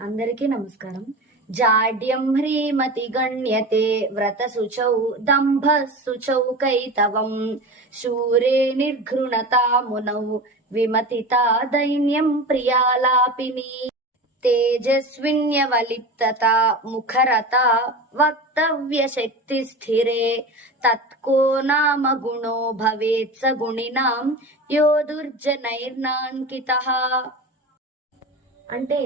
అందరికీ నమస్కారం. జాడ్యం హ్రీమతి గణ్యతే వ్రత శుచౌ దంభ శుచౌ కైతవం శూరే నిర్ఘృణతామునౌ విమతితా దైన్యం ప్రియాలాపిని. తేజస్విన్యవలిప్తత ముఖరత వక్తవ్య శక్తి స్థిరే తత్కో నామ గుణో భవేత్ స గుణినాం యో దుర్జనైర్నాంకిత అంటే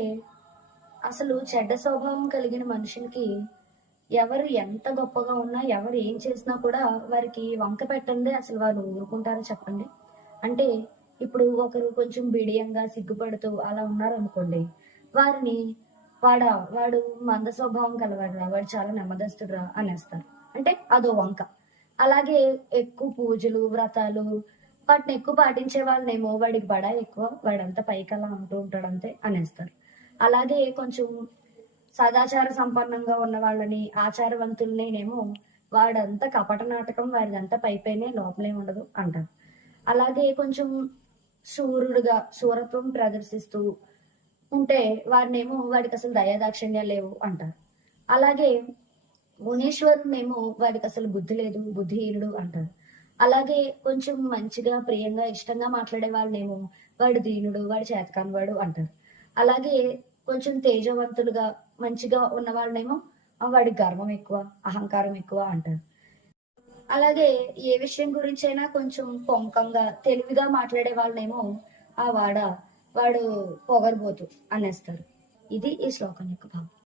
అసలు చెడ్డ స్వభావం కలిగిన మనుషులకి ఎవరు ఎంత గొప్పగా ఉన్నా ఎవరు ఏం చేసినా కూడా వారికి వంక పెట్టండి అసలు వారు ఊరుకుంటారో చెప్పండి. అంటే ఇప్పుడు ఒకరు కొంచెం బిడియంగా సిగ్గుపడుతూ అలా ఉన్నారనుకోండి వారిని వాడ వాడు మంద స్వభావం కలవాడురా వాడు చాలా నెమ్మదస్తుడురా అనేస్తారు. అంటే అదో వంక. అలాగే ఎక్కువ పూజలు వ్రతాలు వాటిని ఎక్కువ పాటించే వాళ్ళనేమో వాడికి బడా ఎక్కువ వాడంతా పైకి అలా ఉంటూ ఉంటాడు అంతే అనేస్తారు. అలాగే కొంచెం సదాచార సంపన్నంగా ఉన్న వాళ్ళని ఆచారవంతులనేమో వాడంతా కపట నాటకం వారిదంతా పైపైనే లోపలే ఉండదు అంటారు. అలాగే కొంచెం శూరుడుగా శూరత్వం ప్రదర్శిస్తూ ఉంటే వారినేమో వాడికి అసలు దయాదాక్షిణ్యాలు లేవు అంటారు. అలాగే మునీశ్వరునేమో వాడికి అసలు బుద్ధి లేదు బుద్ధిహీనుడు అంటారు. అలాగే కొంచెం మంచిగా ప్రియంగా ఇష్టంగా మాట్లాడే వాళ్ళనేమో వాడు దీనుడు వాడు చేతకాని వాడు అంటారు. అలాగే కొంచెం తేజవంతులుగా మంచిగా ఉన్న వాళ్ళనేమో వాడి గర్వం ఎక్కువ అహంకారం ఎక్కువ అంటారు. అలాగే ఏ విషయం గురించైనా కొంచెం పొంకంగా తెలివిగా మాట్లాడే వాళ్ళనేమో ఆ వాడ వాడు పొగరబోతు అనేస్తారు. ఇది ఈ శ్లోకం యొక్క భావం.